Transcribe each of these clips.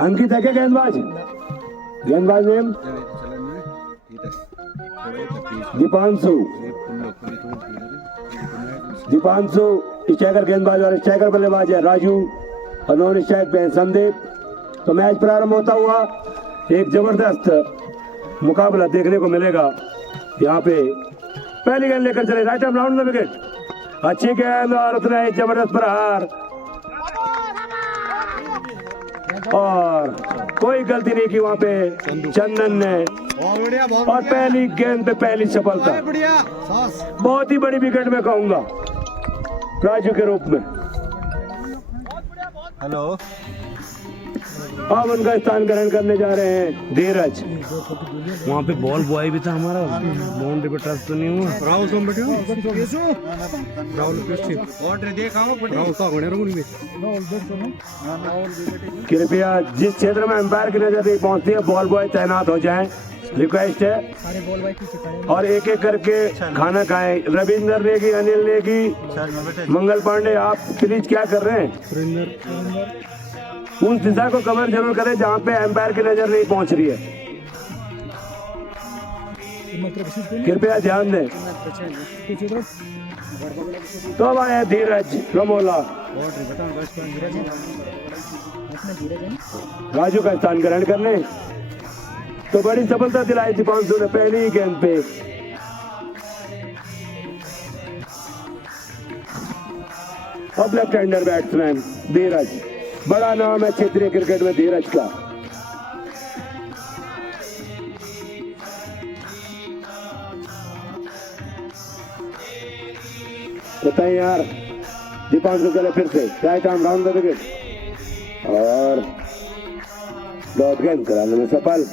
अंकित है क्या गेंदबाज? गेंदबाज नेम दीपांशु। दीपांशु स्ट्राइकर गेंदबाज और स्ट्राइकर बल्लेबाज है राजू और नॉन स्ट्राइक पे संदीप। तो मैच प्रारंभ होता हुआ एक जबरदस्त मुकाबला देखने को मिलेगा। यहाँ पे पहली गेंद लेकर चले, right arm round the wicket. अच्छी गेंद और उतना ही जबरदस्त प्रहार और कोई गलती नहीं की वहां पे चंदन ने और पहली गेंद पे पहली सफलता। बहुत ही बड़ी विकेट में कहूंगा राजू के रूप में। हेलो, अब उनका स्थान ग्रहण करने जा रहे हैं धीरज। वहाँ पे बॉल बॉय भी था हमारा, बाउंड्री पे टच तो नहीं हुआ। राहुल कृपया जिस क्षेत्र में अंपायर की नजर नहीं पहुंचती है बॉल बॉय तैनात हो जाएं, रिक्वेस्ट है। और एक एक करके खाना खाएं। रविंद्र नेगी, अनिल नेगी, मंगल पांडे, आप प्लीज क्या कर रहे हैं? उस दिशा को कवर जरूर करें जहां पे एम्पायर की नजर नहीं पहुंच रही है, कृपया ध्यान दें। तो अब आया धीरज रमोला। राजू का स्थान ग्रहण करने तो बड़ी सफलता दिलाई दीपांशु ने पहली ही गेंद पे। अब लेफ्ट हैंडर बैट्समैन धीरज, बड़ा नाम है क्षेत्रीय क्रिकेट में धीरज का। बताइए यार, दीपांशु चले फिर से right arm round the wicket और डॉट गेंद कराने में सफल।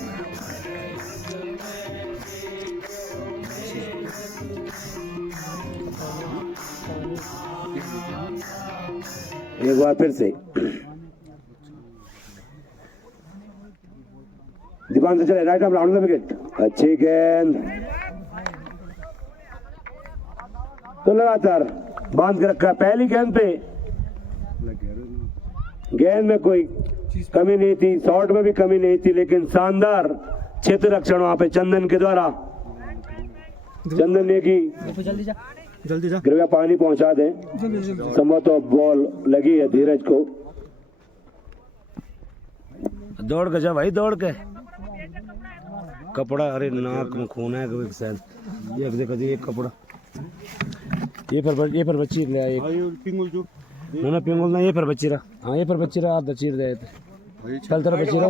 एक बार फिर से दीपांशु चले right arm round the wicket. अच्छी गेंद तो लगातार बांध के रखा। पहली गेंद पे गेंद में कोई कमी नहीं थी, शॉट में भी कमी नहीं थी, लेकिन शानदार क्षेत्र रक्षण वहां पे चंदन के द्वारा। चंदन ने की जल्दी जा, कृपया पानी पहुंचा दें। संभवतः बॉल लगी है धीरज को। दौड़ के जा भाई, दौड़ के। कपड़ा, अरे नाक में खून है कभी शायद। ये देखो जी, एक कपड़ा ये पर बच्ची ले आए। ना पिंगुल ना, ये पर बच्ची रहा। हाँ, ये पर बच्ची रहा, आधा चीर दे चल तेरा बच्ची रहा,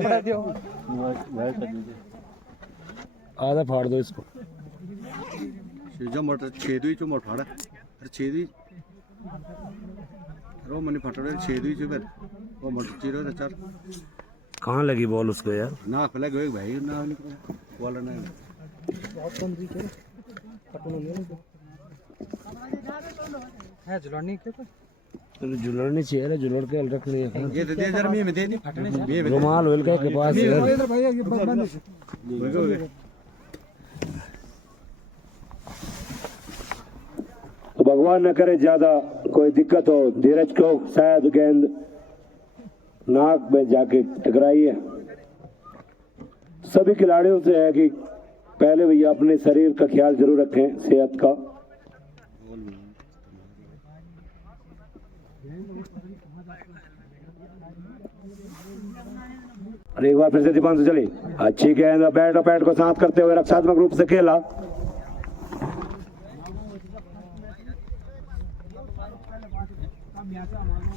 आधा फाड़ दो इसको। मटर छेदी जो मठाड़ा छेदी रो मनी फटड़े छेदी जो फिर वो मटर चीरो तो चार। कहाँ लगी बॉल उसको यार? ना फैला गए भाई, ना वाला ना है जुलानी के तो जुलड़नी चाहिए, जुलड़ के रखनी है। ये दे दे जरा में दे दी रुमाल होल के पास तो भगवान न करे ज्यादा कोई दिक्कत हो धीरज को, शायद गेंद नाक में जाके टकराई है। सभी खिलाड़ियों से है कि पहले भैया अपने शरीर का ख्याल जरूर रखें, सेहत का। और एक बार फिर से दीपांशु चली, अच्छी गेंद, बैट और पैड को साथ करते हुए रक्षात्मक रूप से खेला।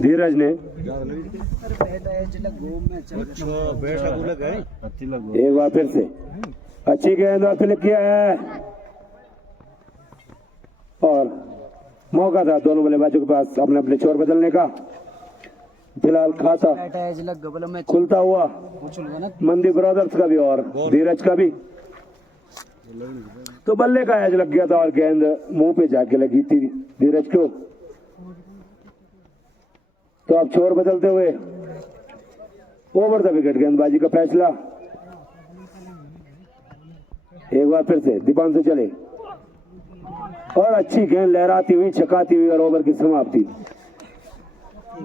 धीरज ने एक बार फिर से अच्छी गेंद और क्लिक किया है और मौका था दोनों बल्लेबाजों के पास अपने अपने छोर बदलने का। फिलहाल खाता खुलता हुआ मंदी ब्रदर्स का भी और धीरज का भी। तो बल्ले का एज लग गया था और गेंद मुंह पे जाके लगी थी धीरज को। तो अब छोर बदलते हुए ओवर द विकेट गेंदबाजी का फैसला। एक बार फिर से दीपांशु चले और अच्छी गेंद लहराती हुई, छकाती हुई और ओवर की समाप्ति।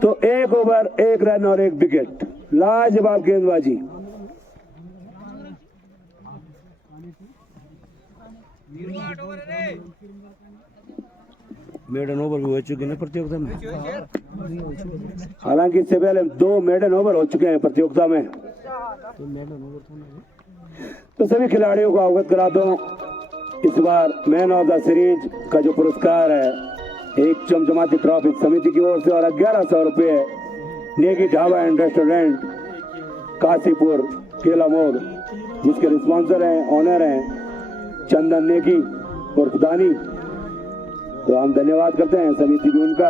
तो एक ओवर, एक रन और एक विकेट। लाजवाब गेंदबाजी। मेडन ओवर भी हो चुके हैं प्रतियोगिता में। हालांकि इससे पहले 2 मेडन ओवर हो चुके हैं प्रतियोगिता में। तो सभी खिलाड़ियों को अवगत करा दो, इस बार मैन ऑफ द सीरीज का जो पुरस्कार है एक चमचमाती ट्रॉफी समिति की ओर से और 1100 रुपये नेगी ढाबा एंड रेस्टोरेंट काशीपुर केला मोड़, जिसके स्पॉन्सर हैं ऑनर हैं चंदन नेगी और खुदानी। तो हम धन्यवाद करते हैं समिति की उनका,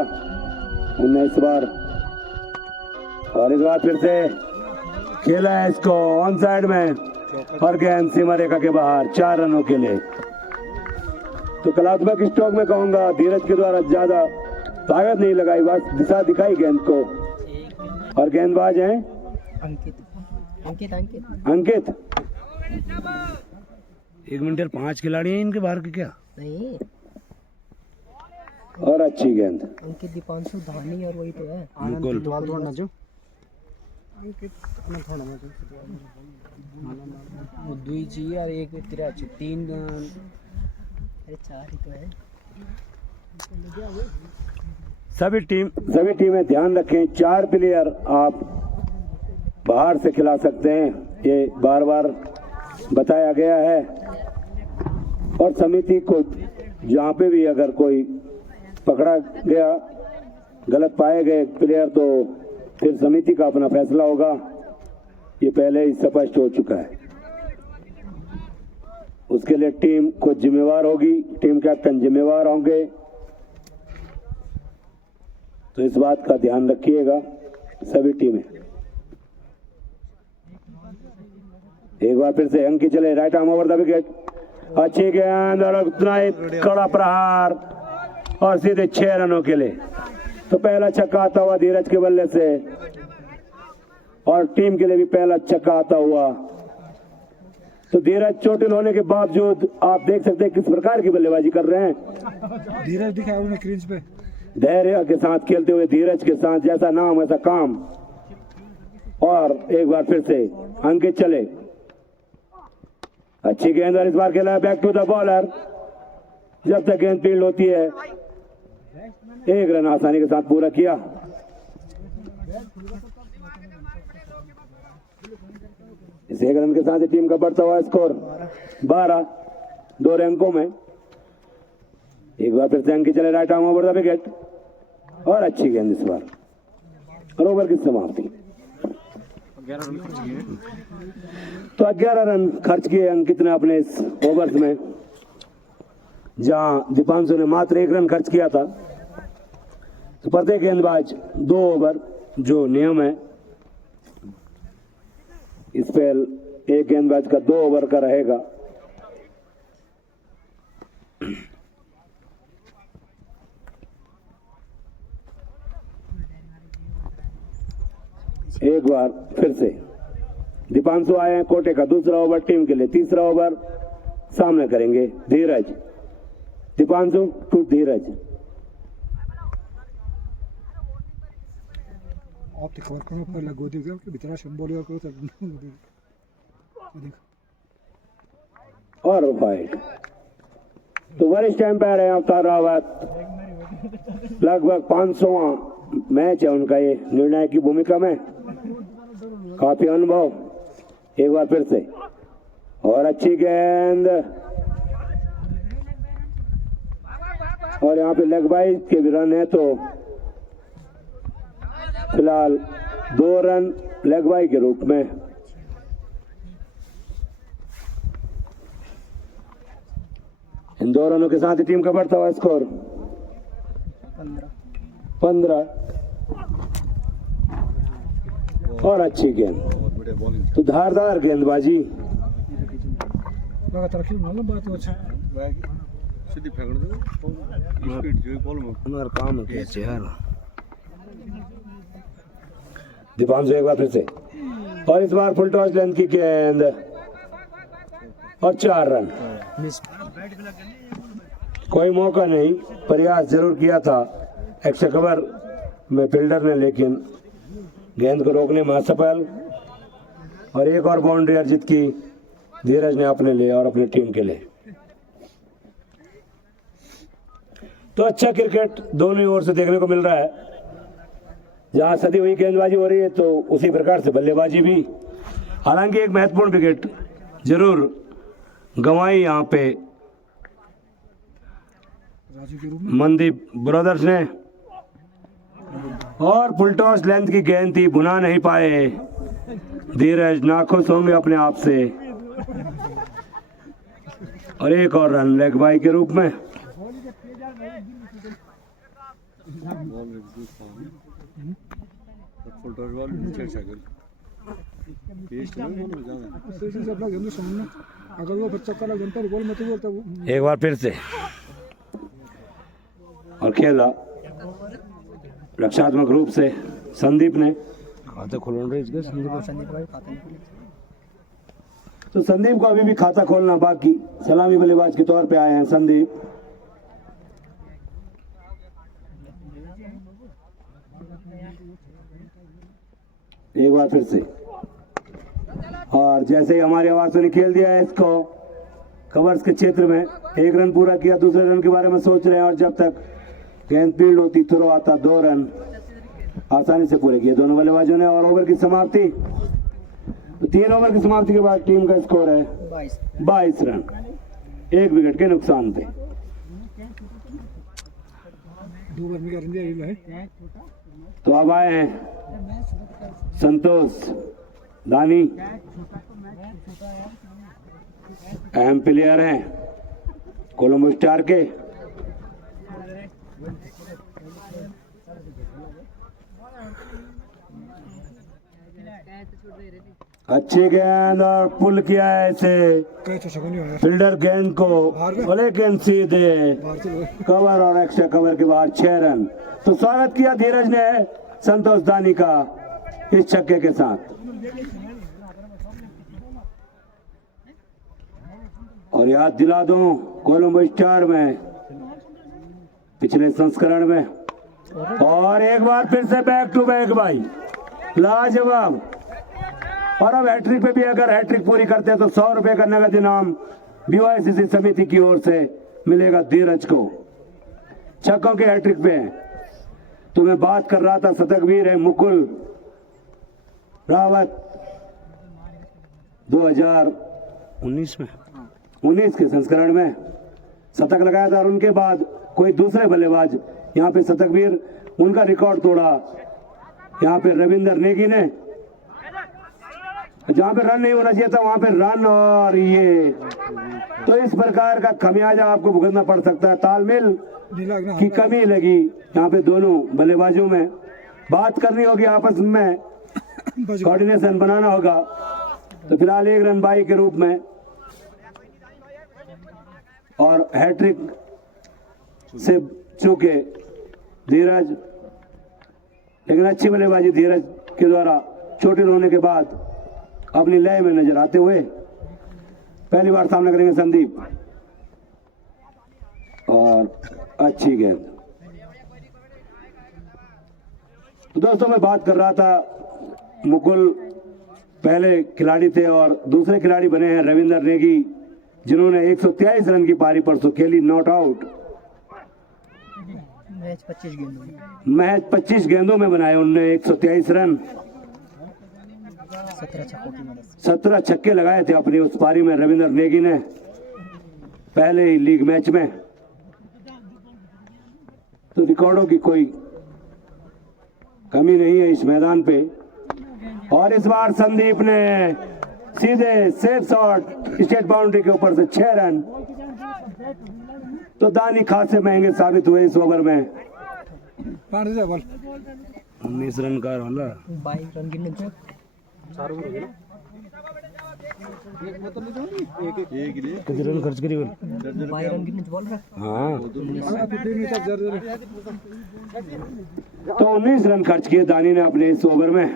उनने इस बार और इस बार फिर से खेला है इसको ऑन साइड में और गेंद सीमा रेखा के बाहर 4 रनों के लिए। तो कलात्मक स्ट्रोक में कहूंगा धीरज के द्वारा ज्यादा ताकत नहीं लगाई, बस दिशा दिखाई गेंद को। और गेंदबाज हैं अंकित। 1 मिनट और 5 खिलाड़ी हैं इनके बाहर के क्या? नहीं, और अच्छी गेंद। अंकित, दीपांशु, धानी और वही तो है मुकुल। वो 2 जी और 1 तेरा 3 अरे 4 ही तो है। सभी टीमें ध्यान रखें, 4 प्लेयर आप बाहर से खिला सकते हैं, ये बार बार बताया गया है। और समिति को जहाँ पे भी अगर कोई पकड़ा गया, गलत पाए गए प्लेयर, तो फिर समिति का अपना फैसला होगा, ये पहले ही स्पष्ट हो चुका है। उसके लिए टीम खुद जिम्मेवार होगी, टीम कैप्टन जिम्मेवार होंगे, तो इस बात का ध्यान रखिएगा सभी टीमें। एक बार फिर से अंकित चले, right arm over the wicket, अच्छी गेंद और उतना ही कड़ा प्रहार और सीधे 6 रनों के लिए। तो पहला छक्का आता हुआ धीरज के बल्ले से और टीम के लिए भी पहला छक्का आता हुआ। तो धीरज चोटिल होने के बावजूद आप देख सकते हैं किस प्रकार की बल्लेबाजी कर रहे हैं। धीरज दिखाया उन्हें क्रीज पे, धैर्य के साथ खेलते हुए धीरज के साथ, जैसा नाम ऐसा काम। और एक बार फिर से अंकित चले, अच्छी गेंद और इस बार खेला बैक टू द बॉलर। जब तक गेंद फील्ड होती है 1 रन आसानी के साथ पूरा किया। इस 1 रन के साथ ही टीम का बढ़ता हुआ स्कोर 12, 2 रैंकों में। एक बार फिर से अंकित चले, right arm over the wicket और अच्छी गेंद इस बार और ओवर की समाप्ति। तो 11 रन खर्च किए अंकित ने अपने इस ओवर्स में, जहां दीपांशु ने मात्र 1 रन खर्च किया था। तो प्रत्येक गेंदबाज 2 ओवर जो नियम है, इस पर एक गेंदबाज का 2 ओवर का रहेगा। एक बार फिर से दीपांशु आए हैं, कोटे का दूसरा ओवर टीम के लिए, तीसरा ओवर सामने करेंगे धीरज। दीपांशु टू धीरज। आप तो खबर करो पहले गोदी के कि भीतर से बॉल करो तो देख। और वाइड। तो वरिष्ठ एम्पायर है अवतार रावत, लगभग 500वां मैच है उनका ये निर्णायक की भूमिका में, काफी अनुभव। एक बार फिर से और अच्छी गेंद और यहाँ पे लेग बाइज के भी रन है, तो फिलहाल 2 रन लेग बाई के रूप में। इन 2 रनों के साथ ही टीम का बढ़ता हुआ स्कोर 15 और अच्छी गेंद। तो धारदार गेंदबाजी। लगातार खेल ना बात अच्छा सीधी फेंक दो, स्पीड जो बॉल में हमारा काम है क्या यार। दीपांशु एक बार फिर से और इस बार फुल टॉस लेंथ की गेंद और 4 रन। कोई मौका नहीं, प्रयास जरूर किया था एक्स्ट्रा कवर में फील्डर ने, लेकिन गेंद को रोकने में असफल। और एक और बाउंड्री अर्जित की धीरज ने अपने लिए और अपनी टीम के लिए। तो अच्छा क्रिकेट दोनों ओर से देखने को मिल रहा है। जहां सदी हुई गेंदबाजी हो रही है तो उसी प्रकार से बल्लेबाजी भी। हालांकि एक महत्वपूर्ण विकेट जरूर गंवाई यहाँ पे राजू के रूप में मनदीप ब्रदर्स ने। और फुल टॉस लेंथ की गेंद थी, बुना नहीं पाए। धीरज नाखुश होंगे अपने आप से। और एक और रन लेग बाई के रूप में। फुल टॉस बॉल छेड़ सकल पेस्ट में बोल जाना तो इसे अपना गेंद सामने अगर वो बच्चा काला घंटा गोल मत बोलता वो एक बार फिर से और खेला रक्षात्मक रूप से संदीप ने। खाता खोल रहे इसके संदीप तो संदीप को अभी भी खाता खोलना बाकी। सलामी बल्लेबाज के तौर पे आए हैं संदीप। एक बार फिर से और जैसे ही हमारी आवाज ने खेल दिया है इसको कवर्स के क्षेत्र में। एक रन पूरा किया, दूसरे रन के बारे में सोच रहे हैं। और जब तक गेंद फील्ड होती थ्रो आता 2 रन आसानी से पूरे किए दोनों बल्लेबाजों ने। और ओवर की समाप्ति, तो 3 ओवर की समाप्ति के बाद टीम का स्कोर है 22 रन, 1 विकेट के नुकसान पे। 2 रन का रन दिया है। तो अब आए हैं संतोष दानी, अहम प्लेयर हैं कोलंबो स्टार के। अच्छी गेंद और पुल किया है इसे कहीं तो शकुनी है फील्डर गेंद को, भले गेंद सीधे बाहर से कवर और एक्स्ट्रा कवर के बाद 6 रन। तो स्वागत किया धीरज ने संतोष दानी का इस छक्के के साथ। और याद दिला दूं कोलंबो स्टार में पिछले संस्करण में। और एक बार फिर से बैक टू बैक भाई, लाजवाब। और अब हैट्रिक पे भी अगर हैट्रिक पूरी करते हैं तो 100 रुपए का नगद इनाम बीवाईसीसी समिति की ओर से मिलेगा धीरज को। छक्कों के हैट्रिक पे तो मैं बात कर रहा था, शतकवीर है मुकुल रावत 2019 के संस्करण में शतक लगाया था। और उनके बाद कोई दूसरे बल्लेबाज यहाँ पे शतकवीर उनका रिकॉर्ड तोड़ा। यहाँ पे रविंदर नेगी ने, जहां पे रन नहीं होना चाहिए था वहां पे रन। और ये तो इस प्रकार का खमियाजा आपको भुगतना पड़ सकता है। तालमेल की कमी लगी यहाँ पे दोनों बल्लेबाजों में। बात करनी होगी आपस में, कोऑर्डिनेशन बनाना होगा। तो फिलहाल 1 रन बाई के रूप में और हैट्रिक से चूके धीरज, लेकिन अच्छी बल्लेबाजी धीरज के द्वारा चोटिल होने के बाद अपनी लय में नजर आते हुए पहली बार सामना करेंगे संदीप। और अच्छी गेंद। तो दोस्तों मैं बात कर रहा था, मुकुल पहले खिलाड़ी थे और दूसरे खिलाड़ी बने हैं रविंदर नेगी, जिन्होंने 123 रन की पारी परसों खेली, नॉट आउट। महज 25 गेंदों में बनाए उनने 123 रन। 17 छक्के लगाए थे अपनी उस पारी में रविंदर नेगी ने पहले ही लीग मैच में। तो रिकॉर्डों की कोई कमी नहीं है इस मैदान पे। और इस बार संदीप ने सीधे सेफ शॉट स्टेट बाउंड्री के ऊपर से 6 रन। तो दानी खासे महंगे साबित हुए इस ओवर में। 19 रन का वाला 22 रन गिनने थे। कितने रन खर्च करी बोल? 22 रन गिनने बोल रहा। हाँ तो 19 रन खर्च किए दानी ने अपने इस ओवर में।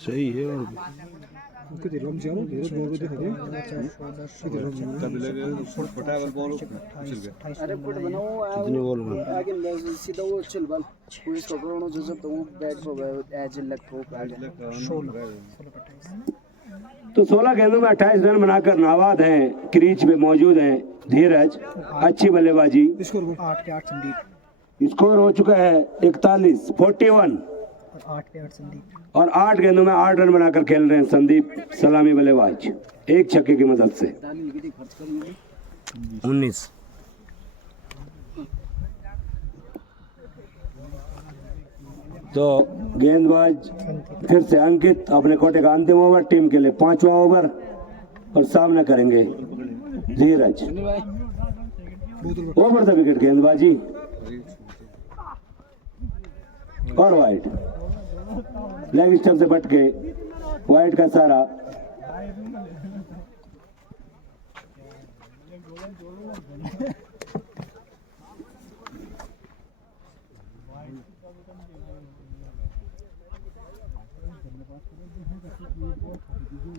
सही है। और किती लांब जाऊ धेरै बॉल देखा दे किती लांब तब लगे फटा अगर बॉल उछल गया अरे फुट बनाओ कितने बॉल में आगे सीधा वो चल बल पुलिस पकड़ो जो जब तो वो बैट पर एज लग को आगे 16 तो 16 गेंदों में 28 रन बनाकर नाबाद हैं, क्रीज पे मौजूद हैं धीरज। अच्छी बल्लेबाजी। स्कोर 8 पे 8 संदीप स्कोर हो चुका है 41 और 8 पे 8 संदीप और 8 गेंदों में 8 रन बनाकर खेल रहे हैं संदीप सलामी बल्लेबाज, एक छक्के की मदद से। 19 तो गेंदबाज फिर से अंकित अपने कोटे का अंतिम ओवर, टीम के लिए 5वां ओवर और सामना करेंगे धीरज। ओवर द विकेट गेंदबाजी और वाइड, लेग स्टंप से बट के वाइड का सारा।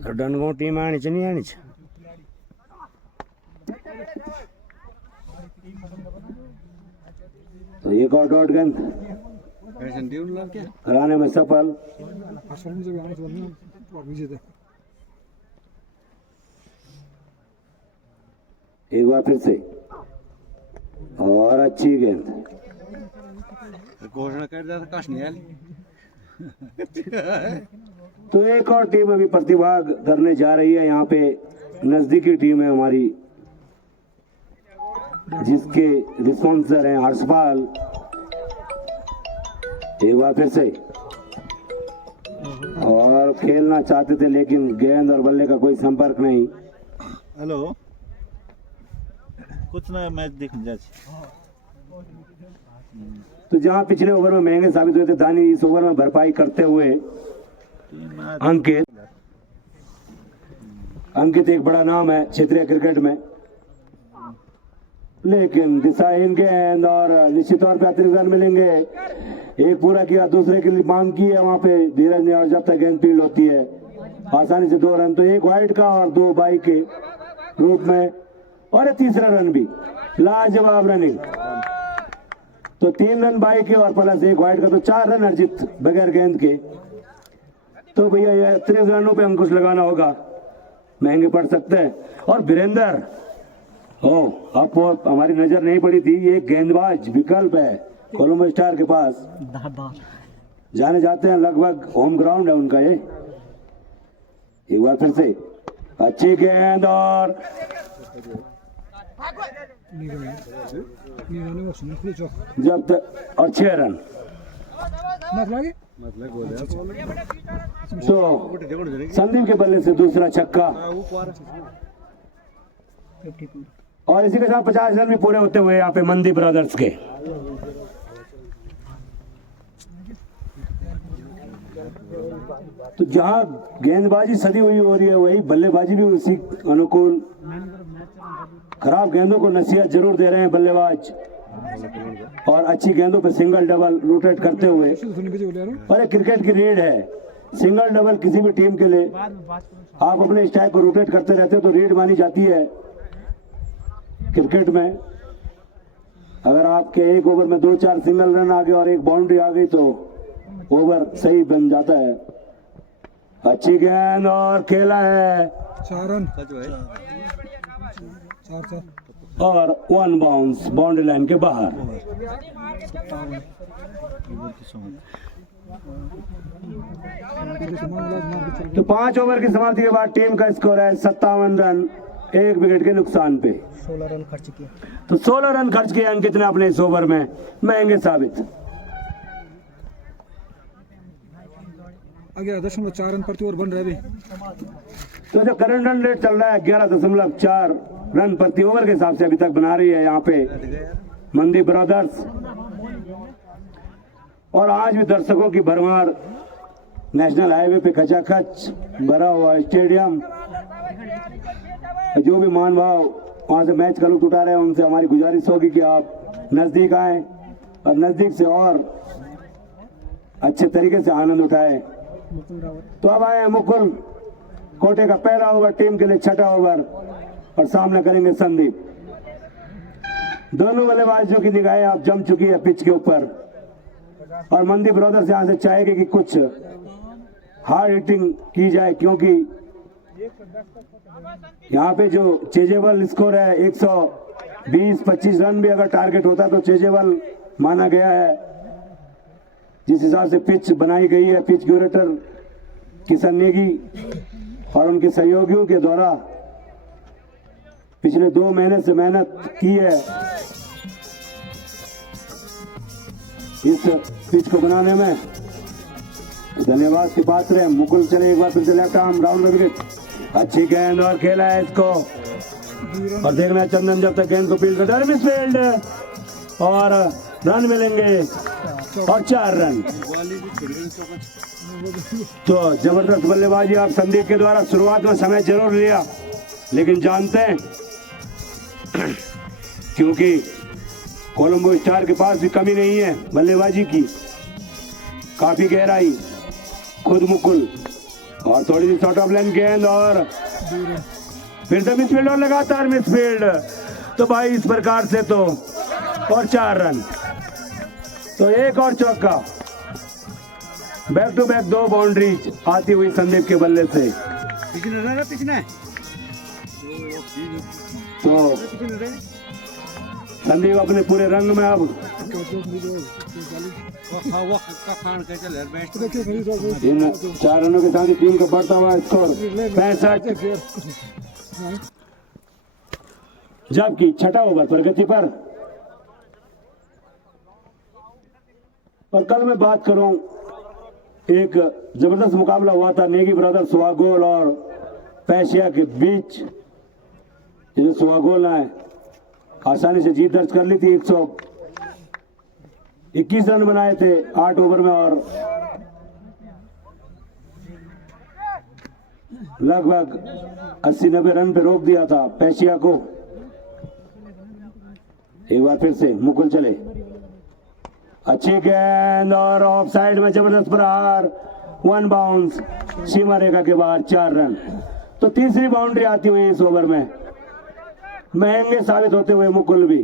डनगो टीम आनी चाहिए, नहीं आनी चाहिए। तो एक और डॉट गेंद फैशन ड्यून लग क्या कराने में सफल। असल में जब आने तो नहीं और विजेता एक बार फिर से और अच्छी गेंद। घोषणा कर दिया था काश नहीं आया तो एक और टीम अभी प्रतिभाग करने जा रही है। यहाँ पे नजदीकी टीम है हमारी, जिसके रिस्पॉन्सर हैं हर्षपाल। एक बार फिर से और खेलना चाहते थे लेकिन गेंद और बल्ले का कोई संपर्क नहीं। हेलो कुछ ना मैच देखने जा तो जहां पिछले ओवर में महंगे साबित हुए थे दानी, इस ओवर में भरपाई करते हुए अंकित एक बड़ा नाम है क्षेत्रीय क्रिकेट में, लेकिन दिशाहीन गेंद और निश्चित तौर पे अतिरिक्त रन मिलेंगे। एक पूरा किया, दूसरे के लिए मांग की है वहां पे धीरज ने, और जब तक गेंद फील्ड होती है आसानी से 2 रन। तो एक वाइड का और 2 बाई के रूप में, और तीसरा रन भी लाजवाब रनिंग। तो 3 रन बाई के और प्लस 1 वाइड का, तो 4 रन अर्जित बगैर गेंद के। तो भैया ये 30 रनों पे अंकुश लगाना होगा, महंगे पड़ सकते हैं। और वीरेंद्र आपको हमारी नजर नहीं पड़ी थी, ये गेंदबाज विकल्प है कोलंबो स्टार के पास, जाने जाते हैं, लगभग होम ग्राउंड है उनका ये। एक बार फिर से अच्छी गेंद और जब तक और 6 रन। तो संदीप के बल्ले से दूसरा छक्का और इसी के साथ 50 रन भी पूरे होते हुए यहाँ पे मंदी ब्रदर्स के। तो जहां गेंदबाजी सदी हुई हो रही है, वही बल्लेबाजी भी उसी अनुकूल। खराब गेंदों को नसीहत जरूर दे रहे हैं बल्लेबाज, और अच्छी गेंदों पे सिंगल डबल रोटेट करते हुए। और एक क्रिकेट की रीड है, सिंगल डबल किसी भी टीम के लिए आप अपने स्ट्राइक को रोटेट करते रहते हो तो रीड मानी जाती है क्रिकेट में। अगर आपके एक ओवर में 2-4 सिंगल रन आ गए और एक बाउंड्री आ गई तो ओवर सही बन जाता है। अच्छी गेंद और खेला है 4 रन और 1 बाउंस बाउंड्री लाइन के बाहर। तो 5 ओवर की समाप्ति के बाद टीम का स्कोर है 57 रन, 1 विकेट के नुकसान पे। 16 रन खर्च किया। तो 16 रन खर्च किए अंकित ने अपने इस ओवर में, महंगे साबित। 11.4 रन प्रति ओवर बन रहे हैं। तो जो करंट रन रेट चल रहा है 11.4 रन प्रति ओवर के हिसाब से अभी तक बना रही है यहाँ पे मंदी ब्रदर्स। और आज भी दर्शकों की भरमार, नेशनल हाईवे पे खचाखच भरा हुआ स्टेडियम। जो भी मान भाव वहां से मैच का लुत्फ उठा रहे हैं, उनसे हमारी गुजारिश होगी कि आप नजदीक आए और नजदीक से और अच्छे तरीके से आनंद उठाएं। तो अब आए मुकुल कोटे का पहला ओवर टीम के लिए छठा ओवर और सामने करेंगे संदीप। दोनों बल्लेबाजों की निगाहें आप जम चुकी है पिच के ऊपर और मंदी ब्रदर्स यहां से चाहेंगे कि कुछ हार्ड हिटिंग की जाए, क्योंकि यहाँ पे जो चेजेबल स्कोर है 120-25 रन भी अगर टारगेट होता तो चेजेबल माना गया है। जिस हिसाब से पिच बनाई गई है, पिच क्यूरेटर किशन नेगी और उनके सहयोगियों के द्वारा पिछले 2 महीने से मेहनत की है इस पिच को बनाने में। धन्यवाद की पात्र है मुकुल। चले एक बार फिर से लेफ्ट आर्म राउंड विकेट, अच्छी गेंद और खेला है इसको और देखना है चंदन जब तक गेंद को फील्ड करता है मिस फील्ड और रन मिलेंगे और 4 रन। तो जबरदस्त बल्लेबाजी आप संदीप के द्वारा। शुरुआत में समय जरूर लिया लेकिन जानते हैं क्योंकि कोलंबो स्टार के पास भी कमी नहीं है बल्लेबाजी की, काफी गहराई, खुद मुकुल और थोड़ी सी शॉर्ट ऑफ लाइन गेंद और फिर से मिसफील्ड और लगातार मिसफील्ड। तो भाई इस प्रकार से तो और 4 रन, तो एक और चौका, बैक टू बैक 2 बाउंड्रीज आती हुई संदीप के बल्ले से। तो संदीप अपने पूरे रंग में अब इन 4 रनों के साथ टीम का बढ़ता हुआ स्कोर 65, जबकि छठा ओवर प्रगति पर। और कल मैं बात करूं, एक जबरदस्त मुकाबला हुआ था नेगी ब्रदर्स सुवागोल और पैशिया के बीच, जिसमें सुवागोल ने आसानी से जीत दर्ज कर ली थी। 121 रन बनाए थे 8 ओवर में और लगभग 80-90 रन पे रोक दिया था पैशिया को। एक बार फिर से मुकुल चले, अच्छी गेंद और ऑफ साइड में जबरदस्त प्रहार, 1 बाउंस, सीमा रेखा के बाहर 4 रन। तो तीसरी बाउंड्री आती हुई इस ओवर में, महंगे साबित होते हुए मुकुल भी।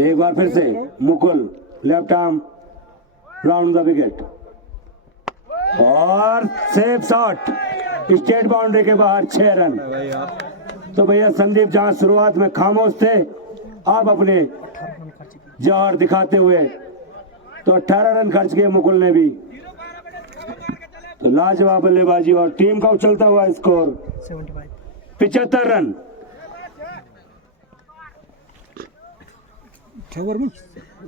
एक बार फिर से Mukul left arm round the wicket और सेफ शॉट, स्टेट बाउंड्री के बाहर 6 रन। तो भैया संदीप जहां शुरुआत में खामोश थे, आप अपने जौहर दिखाते हुए तो 18 रन खर्च किए मुकुल ने भी। तो लाजवाब बल्लेबाजी और टीम का उछलता हुआ स्कोर 75 रन।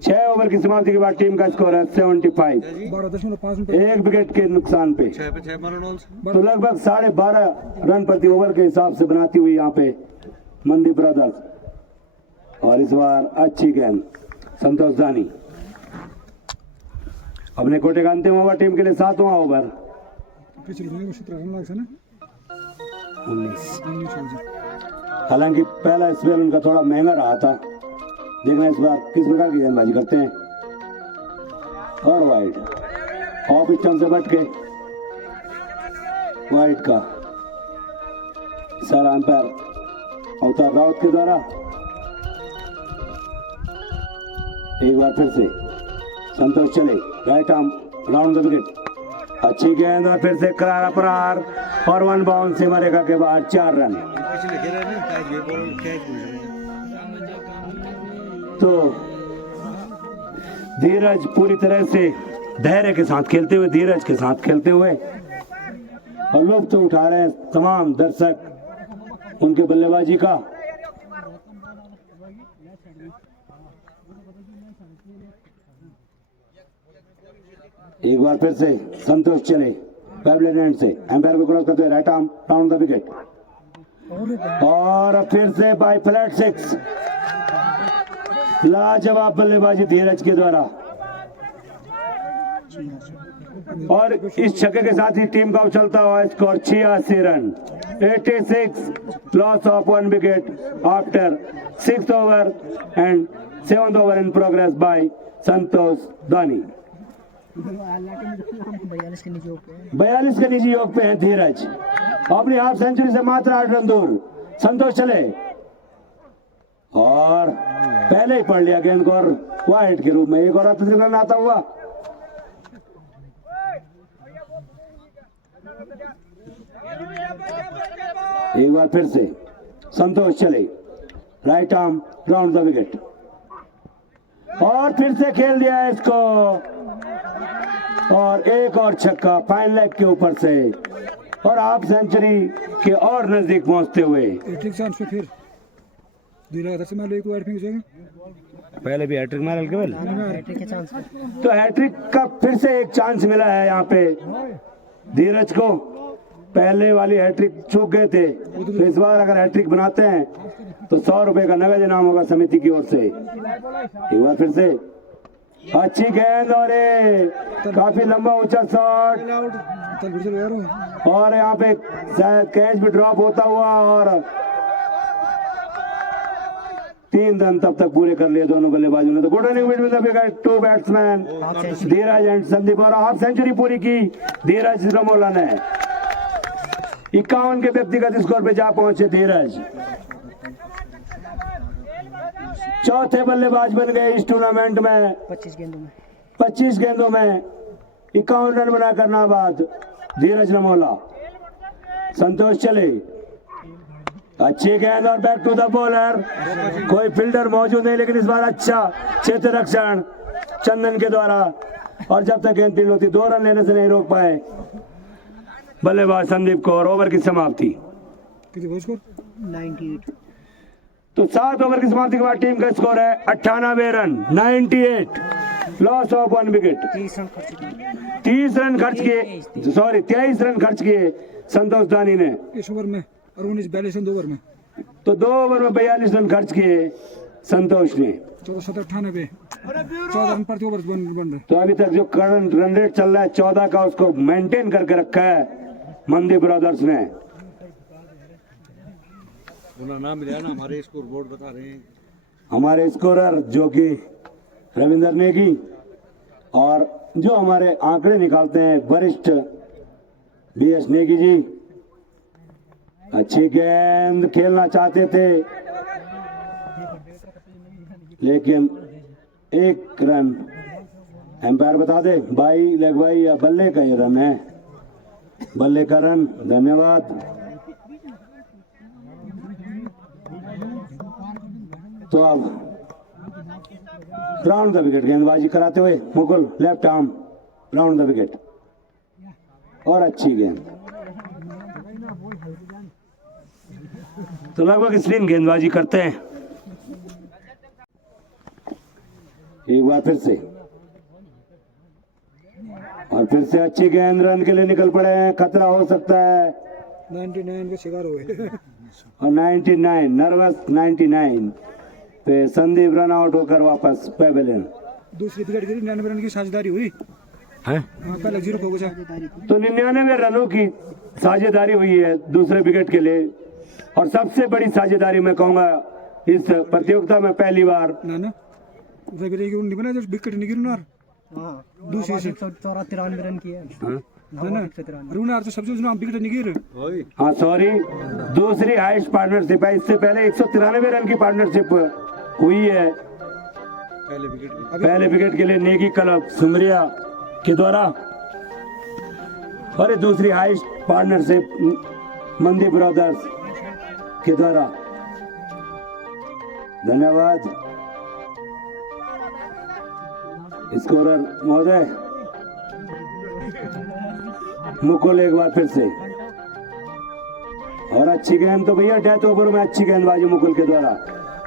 6 ओवर की समाप्ति के बाद टीम का स्कोर है 75, 1 विकेट के नुकसान पे। तो लगभग 12.5 रन प्रति ओवर के हिसाब से बनाती हुई यहाँ पे मंदी ब्रदर्स। और इस बार अच्छी गेंद संतोष दानी। अपने कोटे का अंतिम ओवर टीम के लिए 7वां ओवर 19। हालांकि पहला स्पेल उनका थोड़ा महंगा रहा था, देखना इस बार किस प्रकार की गेंदबाजी करते हैं। और वाइड ऑफ स्टंप से बच के वाइड का इशारा अंपायर अवतार राउत के द्वारा। एक बार फिर से संतोष चले, right arm round the wicket, अच्छी गेंद और फिर से करारा प्रहार और 1 बाउंस, सीमा रेखा के बाहर 4 रन। तो धीरज पूरी तरह से धैर्य के साथ खेलते हुए, धीरज के साथ खेलते हुए और लोग तो उठा रहे हैं तमाम दर्शक उनके बल्लेबाजी का। एक बार फिर से संतोष चले, पैवलियन एंड से एम्पायर को क्रॉस करते हुए right arm round the wicket और फिर से बाय फ्लैट 6, लाजवाब बल्लेबाजी धीरज के द्वारा। और इस छक्के के साथ ही टीम का उछलता हुआ score 86 run, 86, loss of 1 wicket after 6th over and 7th over in progress by Santosh Dani. 42 के नीचे ऊपर है। 42 के निजी योग पे है धीरज, अपनी हाफ सेंचुरी से मात्र 8 रन दूर। संतोष चले और पहले ही पढ़ लिया गेंद को और वाइड के रूप में एक और अतिरिक्त रन आता हुआ। एक बार फिर से संतोष चले, right arm round the wicket और फिर से खेल दिया है इसको और एक और छक्का फाइन लेग के ऊपर से और हाफ सेंचुरी के और नजदीक पहुंचते हुए। हैट्रिक चांस पे फिर दुई लगातार से मारो, एक वाइड फिनिश होगा। पहले भी हैट्रिक मारा केवल, हैट्रिक के चांस पे तो हैट्रिक का फिर से एक चांस मिला है यहाँ पे धीरज को। पहले वाली हैट्रिक चूक गए थे, तो इस बार अगर हैट्रिक बनाते हैं तो 100 रुपए का नगद इनाम होगा समिति की ओर से। एक बार फिर से अच्छी गेंद और काफी लंबा ऊंचा शॉट और यहाँ पे शायद कैच भी ड्रॉप होता हुआ और 3 रन तब तक पूरे कर लिए दोनों बल्लेबाजों ने। तो good running between the wicket, 2 batsman Dheeraj and Sandeep और हाफ सेंचुरी पूरी की धीरज रमोला ने। 51 के व्यक्तिगत स्कोर पे जा पहुंचे धीरज, चौथे बल्लेबाज बन गए इस टूर्नामेंट में। 25 गेंदों में 51 रन बना करना बाद धीरज रमोला। संतोष चले, अच्छी गेंद और बैक टू द बॉलर, कोई फील्डर मौजूद नहीं लेकिन इस बार अच्छा क्षेत्र रक्षण चंदन के द्वारा और जब तक गेंद फील्ड होती 2 रन लेने से नहीं रोक पाए बल्लेबाज संदीप को और ओवर की समाप्ति। 98। तो 7 ओवर की समाप्ति के बाद टीम का स्कोर है 98 run, 98, loss of 1 wicket. 23 run खर्च किए संतोष दानी ने इस ओवर में और 19-42 रन 2 ओवर में, तो 2 ओवर में 42 रन खर्च किए संतोष ने। 14-17-98 14 रन प्रति ओवर बन रहे। तो अभी तक जो करंट रन रेट चल रहा है 14 का, उसको मेंटेन करके रखा है मंदी ब्रदर्स ने। नाम मिला ना, हमारे स्कोर बोर्ड बता रहे हैं हमारे स्कोरर जो कि रविंदर नेगी और जो हमारे आंकड़े निकालते हैं वरिष्ठ BS नेगी जी। अच्छी गेंद खेलना चाहते थे लेकिन 1 रन एम्पायर बता दे बाई लेग बाई या बल्ले का ये रन है, बल्ले का रन। धन्यवाद। तो अब राउंड द विकेट गेंदबाजी कराते हुए Mukul, left arm round the wicket और अच्छी गेंद। तो लगभग स्पिन गेंदबाजी करते हैं। एक बार फिर से और फिर से अच्छी गेंद, रन के लिए निकल पड़े हैं, खतरा हो सकता है। 99 के शिकार हुए और 99 नर्वस 99 पे संदीप रन आउट होकर वापस पेवेलियन। दूसरी विकेट गिरी, 99 रन की साझेदारी हुई है। पहले 0 हो गया। तो 99 रनों की साझेदारी हुई है दूसरे विकेट के लिए और सबसे बड़ी साझेदारी मैं कहूंगा इस प्रतियोगिता में पहली बार। ना नहीं बना, जब विकेट नहीं गिरी ना दूसरी से 193 रन किए हैं। रूनार तो सबसे नाम विकेट नहीं गिर। हाँ सॉरी, दूसरी हाईएस्ट पार्टनरशिप है। इससे पहले 193 रन की पार्टनरशिप हुई है पहले विकेट के लिए नेगी क्लब सुमरिया के द्वारा और दूसरी हाईएस्ट पार्टनरशिप मंदी ब्रदर्स के द्वारा। धन्यवाद स्कोरर महोदय। मुकुल एक बार फिर से और अच्छी गेंद, तो भैया डेथ ओवर में अच्छी गेंदबाजी मुकुल के द्वारा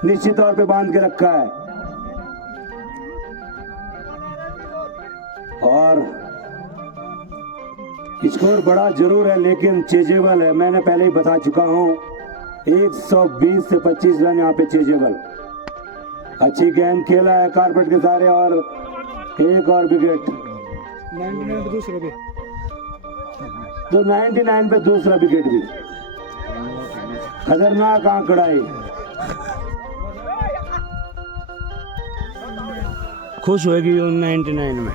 निश्चित तौर पे बांध के रखा है। और स्कोर बड़ा जरूर है लेकिन चेजेबल है, मैंने पहले ही बता चुका हूं। 120 से 25 रन यहाँ पे चेजेबल। अच्छी गेंद खेला है कारपेट के सारे और एक और विकेट। 99 पे दूसरा भी, तो 99 पे दूसरा विकेट भी खतरनाक आंकड़ा है। खुश होगी 99 में।